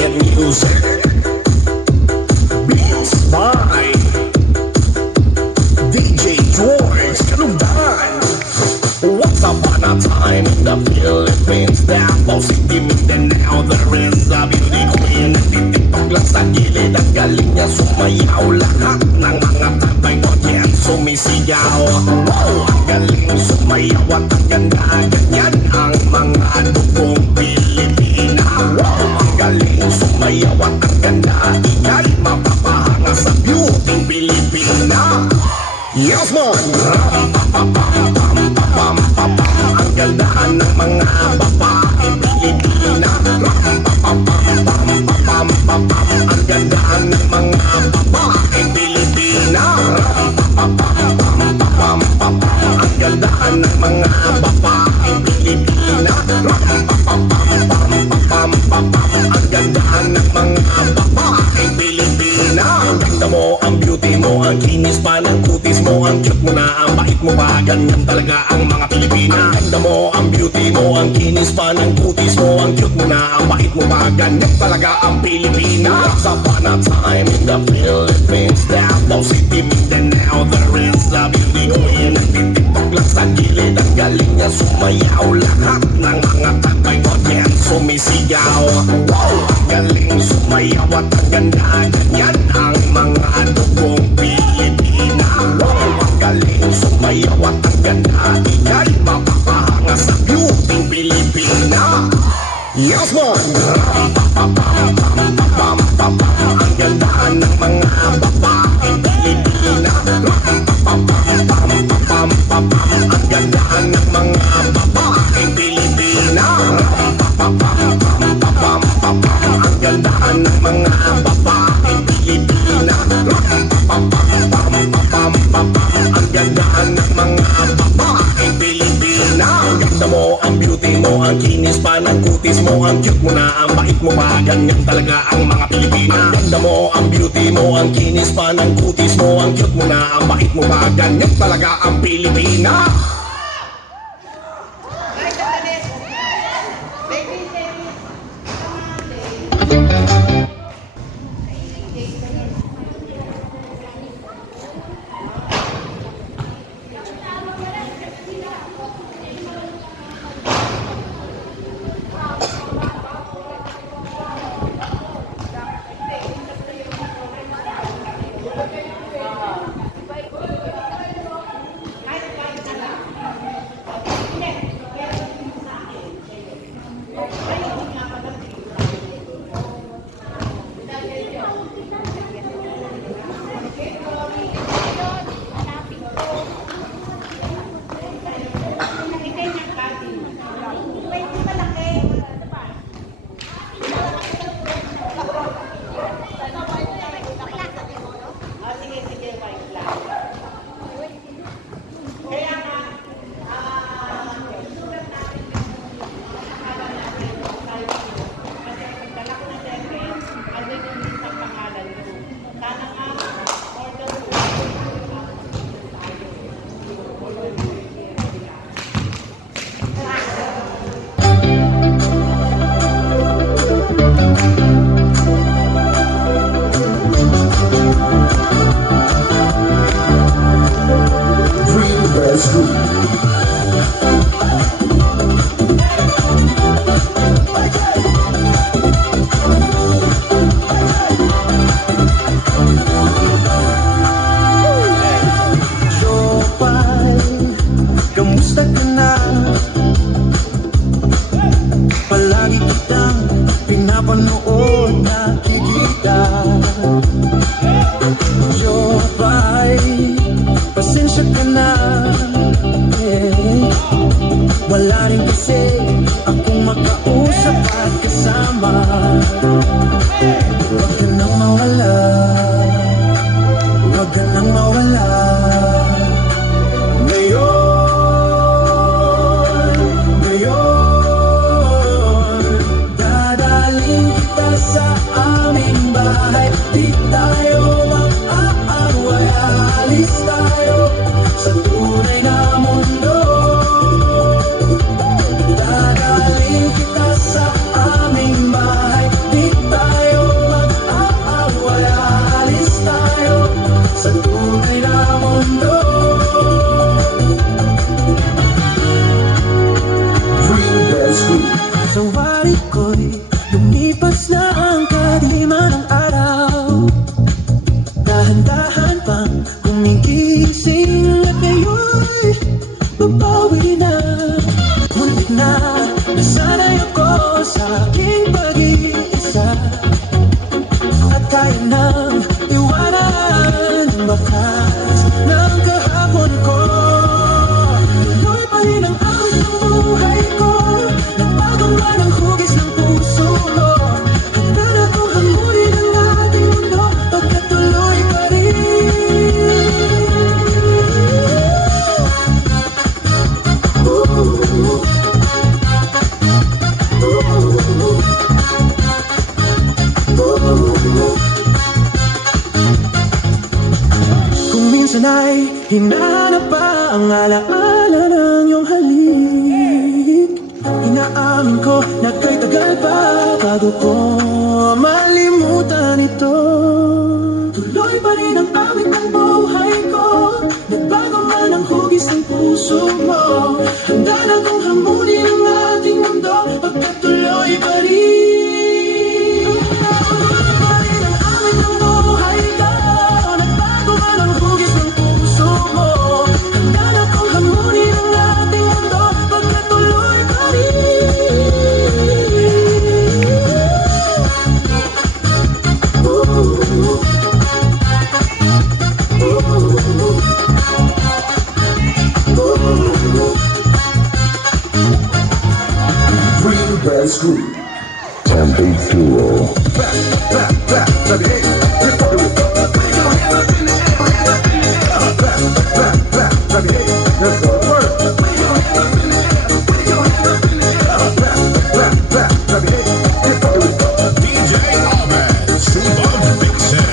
and music. Beats by DJ George Kalugdan. Once upon a time in the Philippines, Davao City, Mindanao, there is a beauty queen. Nagtitiktok lang sa gilid, ang galing niya sumayaw. Lahat ng mga tabay ko yan sumisigaw. Wow, ang galing sumayaw at ang ganda. Ganyan ang mga dugong Pilipina. Wow, ang galing sumayaw at ang ganda. Ika'y mapapahanga sa beauty Pilipina. Yes man! Ang ganda ng mga babae Pilipina. Ang ganda ng mga babae Pilipina. Ang ganda ng mga babae Pilipina. Ang ganda ng mga babae Pilipina. Ang ganda mo, ang beauty mo, ang kinis pa ng kutis mo, ang cute mo na, ang bait mo pa, ganyan talaga ang mga Pilipina. Ang ganda mo, ang beauty mo, ang kinis pa ng kutis mo, ang cute mo na, ang bait mo pa, ganyan talaga ang Pilipina. Once upon a time in the Philippines, Davao City, Mindanao, there is a beauty queen. Nagtitiktok lang sa gilid, ang galing niya sumayaw. Lahat ng mga tatay ko yan sumisigaw. Wow, ang galing sumayaw at ang ganda. Ganyan ang mga dugong Pilipina. Wow, ang galing sumayaw at ang ganda. Ika'y mapapahanga sa beauty Pilipina. Yes man! Ang ganda ng mga babae Pilipina. Ang ganda ng mga babae Pilipina. Ang ganda ng mga babae Pilipina. Ang ganda ng mga babae Pilipina. Ang ganda mo, ang beauty mo, ang kinis pa ng kutis mo, ang cute mo na, ang bait mo pa, ganyan talaga ang mga Pilipina. Ang ganda mo, ang beauty mo, ang kinis pa ng kutis mo, ang cute mo na, ang bait mo pa, ganyan talaga ang Pilipina. Palagi kitang pinapanood, nakikita. Jopay, pasensya ka na, wala rin kasi akong makausap at kasama. Huwag ka nang mawala, huwag ka nang mawala. Di tayo mag-aaway, alis tayo sa tunay na mundo. Dadalhin kita sa aming bahay. Di tayo Sa wari ko'y lumipas na ang kadiliman ng araw. Dahan-dahan pang gumigising at ngayon'y babawi na. Muntik na nasanay ako sa aking pag-iisa, at kaya nang iwanan ang bakas ng kahapon ko. Tuloy pa rin ang awit ng buhay ko, nagbago man ang hugis ng puso mo. Handa na kong hamunin ang ating mundo, pagkatuloy pa rin. Kung minsan ay hinahanap pa ang alaala ng iyong halik, inaamin ko na kay tagal pa bago ko malimutan ito. Tuloy pa rin ang awit ng buhay ko, nagbago man ang hugis ng puso mo. Handa na kong hamunin ang ating mundo, pagkatuloy pa rin. Tuloy pa rin ang awit ng buhay ko, nagbago man ang hugis ng puso mo. Handa na kong hamunin ang ating mundo, pagkatuloy pa rin. Green Grass Group. Tempe Duo. DJ Ahmed, Subang Vixen.